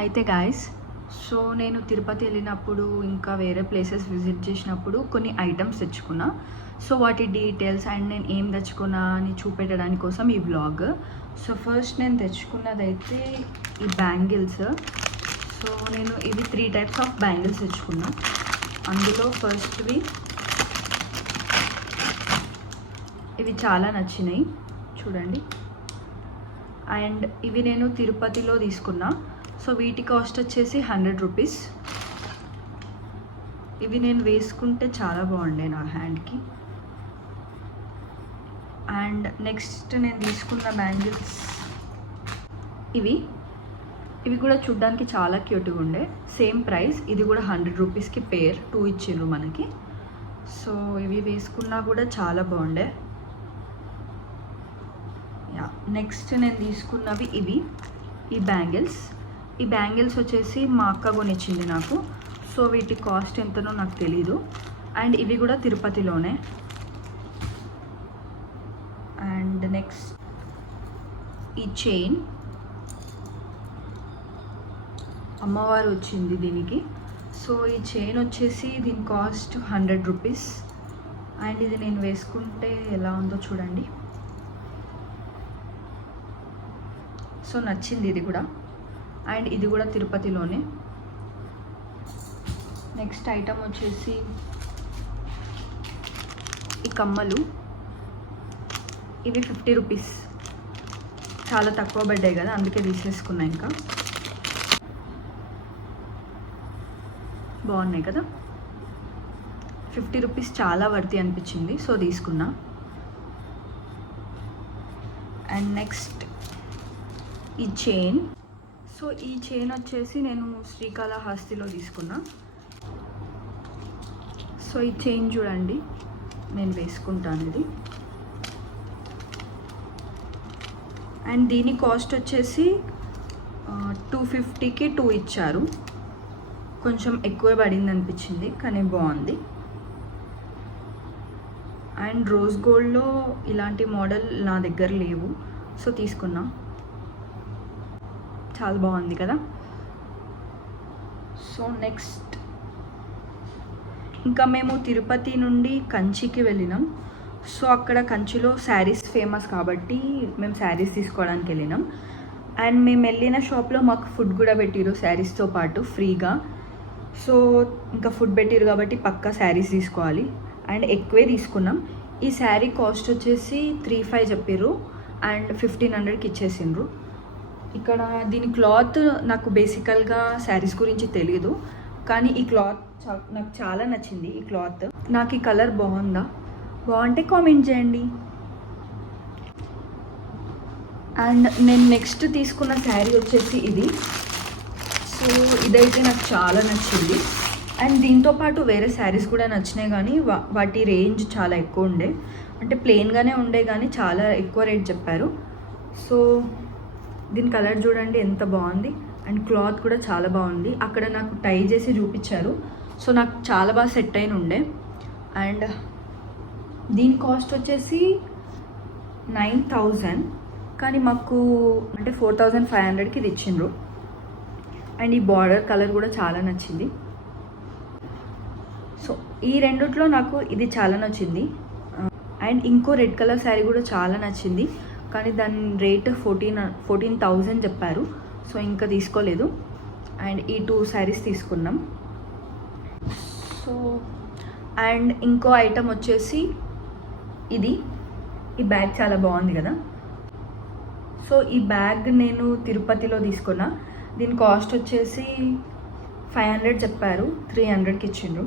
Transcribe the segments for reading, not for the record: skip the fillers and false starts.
అయితే guys, so నేను తిరుపతి వెళ్ళినప్పుడు ఇంకా వేరే ప్లేసెస్ విజిట్ చేసినప్పుడు కొన్ని ఐటమ్స్ తెచ్చుకున్నా. సో వాటి డీటెయిల్స్ అండ్ నేను ఏం తెచ్చుకున్నా అని చూపెట్టడానికి కోసం ఈ వ్లాగ్. సో ఫస్ట్ నేను తెచ్చుకున్నదైతే ఈ బ్యాంగిల్స్. సో నేను ఇవి 3 టైప్స్ ఆఫ్ బ్యాంగిల్స్ తెచ్చుకున్నా. అందులో ఫస్ట్వి ఇవి చాలా నచ్చినాయి, చూడండి. అండ్ ఇవి నేను తిరుపతిలో తీసుకున్నా. సో వీటి కాస్ట్ వచ్చేసి 100 రూపీస్. ఇవి నేను వేసుకుంటే చాలా బాగుండే నా హ్యాండ్కి. అండ్ నెక్స్ట్ నేను తీసుకున్న బ్యాంగిల్స్ ఇవి కూడా చూడ్డానికి చాలా క్యూట్గా ఉండే. సేమ్ ప్రైస్, ఇది కూడా 100 రూపీస్కి పేర్ 2 ఇచ్చిండ్రు మనకి. సో ఇవి వేసుకున్నా కూడా చాలా బాగుండే. నెక్స్ట్ నేను తీసుకున్నవి ఈ బ్యాంగిల్స్ వచ్చేసి మా అక్క కొనిచ్చింది నాకు. సో వీటి కాస్ట్ ఎంతనో నాకు తెలీదు. అండ్ ఇవి కూడా తిరుపతిలోనే. అండ్ నెక్స్ట్ ఈ చైన్, అమ్మవారు వచ్చింది దీనికి. సో ఈ చైన్ వచ్చేసి దీని కాస్ట్ 100 రూపీస్. అండ్ ఇది నేను వేసుకుంటే ఎలా ఉందో చూడండి. సో నచ్చింది ఇది కూడా. అండ్ ఇది కూడా తిరుపతిలోనే. నెక్స్ట్ ఐటమ్ వచ్చేసి ఈ కమ్మలు. ఇవి 50 రూపీస్, చాలా తక్కువ పడ్డాయి కదా, అందుకే తీసేసుకున్నా. ఇంకా బాగున్నాయి కదా, 50 రూపీస్ చాలా వర్తి అనిపించింది, సో తీసుకున్నా. అండ్ నెక్స్ట్ ఈ చైన్. సో ఈ చైన్ వచ్చేసి నేను శ్రీకాళహస్తిలో తీసుకున్నా. సో ఈ చైన్ చూడండి, నేను వేసుకుంటాను ఇది. అండ్ దీని కాస్ట్ వచ్చేసి 250కి 2 ఇచ్చారు. కొంచెం ఎక్కువ పడింది అనిపించింది, కానీ బాగుంది. అండ్ రోజ్ గోల్డ్లో ఇలాంటి మోడల్ నా దగ్గర లేవు, సో తీసుకున్నా. చాలా బాగుంది కదా. సో నెక్స్ట్ ఇంకా మేము తిరుపతి నుండి కంచికి వెళ్ళినాం. సో అక్కడ కంచిలో శారీస్ ఫేమస్ కాబట్టి మేము శారీస్ తీసుకోవడానికి వెళ్ళినాం. అండ్ మేము వెళ్ళిన షాప్లో మాకు ఫుడ్ కూడా పెట్టిరు శారీస్తో పాటు ఫ్రీగా. సో ఇంకా ఫుడ్ పెట్టిరు కాబట్టి పక్కా శారీస్ తీసుకోవాలి. అండ్ ఎక్కువే తీసుకున్నాం. ఈ శారీ కాస్ట్ వచ్చేసి 35 చెప్పిర్రు అండ్ 1500కి ఇచ్చేసిండ్రు. ఇక్కడ దీని క్లాత్ నాకు బేసికల్గా శారీస్ గురించి తెలియదు, కానీ ఈ క్లాత్ నాకు చాలా నచ్చింది. ఈ క్లాత్ నాకు ఈ కలర్ బాగుంటే కామెంట్ చేయండి. అండ్ నేను నెక్స్ట్ తీసుకున్న శారీ వచ్చేసి ఇది. సో ఇదైతే నాకు చాలా నచ్చింది. అండ్ దీంతో పాటు వేరే శారీస్ కూడా నచ్చినాయి, కానీ వాటి రేంజ్ చాలా ఎక్కువ ఉండే. అంటే ప్లెయిన్గానే ఉండే కానీ చాలా ఎక్కువ రేట్ చెప్పారు. సో దీని కలర్ చూడండి ఎంత బాగుంది. అండ్ క్లాత్ కూడా చాలా బాగుంది. అక్కడ నాకు టై చేసి చూపించారు, సో నాకు చాలా బాగా సెట్ అయిన ఉండే. అండ్ దీని కాస్ట్ వచ్చేసి 9000, కానీ మాకు అంటే 4500కి ఇది ఇచ్చిండ్రు. అండ్ ఈ బార్డర్ కలర్ కూడా చాలా నచ్చింది. సో ఈ రెండిట్లో నాకు ఇది చాలా నచ్చింది. అండ్ ఇంకో రెడ్ కలర్ శారీ కూడా చాలా నచ్చింది, కానీ దాని రేట్ 14,000 చెప్పారు. సో ఇంకా తీసుకోలేదు. అండ్ ఈ 2 శారీస్ తీసుకున్నాం. సో అండ్ ఇంకో ఐటమ్ వచ్చేసి ఈ బ్యాగ్ చాలా బాగుంది కదా. సో ఈ బ్యాగ్ నేను తిరుపతిలో తీసుకున్నా. దీని కాస్ట్ వచ్చేసి 500 చెప్పారు, 300కి ఇచ్చిండ్రు.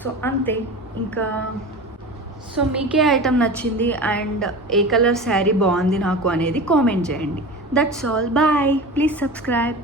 సో అంతే. ఇంకా సో మీకే ఐటమ్ నచ్చింది అండ్ ఏ కలర్ శారీ బాగుంది నాకు అనేది కామెంట్ చేయండి. That's all. Bye. Please subscribe.